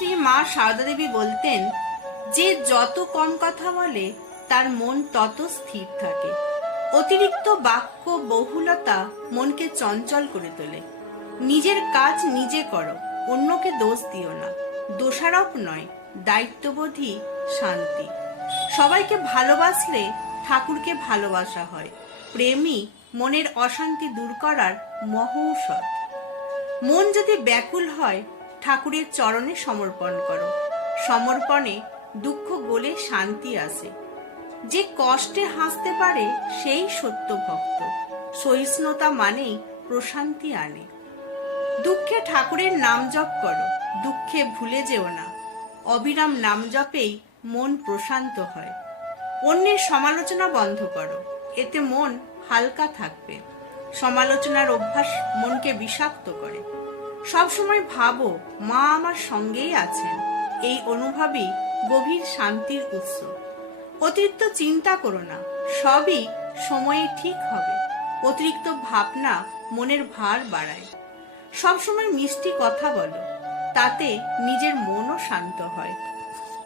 শ্রী মা সারদা দেবী বলতেন, যে যত কম কথা বলে তার মন তত স্থির থাকে। অতিরিক্ত বাক্য বহুলতা মনকে চঞ্চল করে তোলে। নিজের কাজ নিজে করো, অন্যকে দোষ দিও না। দোষারোপ নয়, দায়িত্ববোধই শান্তি। সবাইকে ভালোবাসলে ঠাকুরকে ভালোবাসা হয়। প্রেমই মনের অশান্তি দূর করার মহৌষধ। মন যদি ব্যাকুল হয়, ঠাকুরের চরণে সমর্পণ করো। সমর্পণে দুঃখ গলে শান্তি আসে। যে কষ্টে হাসতে পারে সেই সত্য ভক্ত। সহিষ্ণুতা মানেই প্রশান্তি আনে। দুঃখে ঠাকুরের নাম জপ করো, দুঃখে ভুলে যেও না। অবিরাম নাম জপেই মন প্রশান্ত হয়। অন্যের সমালোচনা বন্ধ করো, এতে মন হালকা থাকবে। সমালোচনার অভ্যাস মনকে বিষাক্ত করে। সবসময় ভাবো, মা আমার সঙ্গেই আছেন। এই অনুভবই গভীর শান্তির উৎস। অতিরিক্ত চিন্তা করো না, সবই সময়ে ঠিক হবে। অতিরিক্ত ভাবনা মনের ভার বাড়ায়। সবসময় মিষ্টি কথা বলো, তাতে নিজের মনও শান্ত হয়।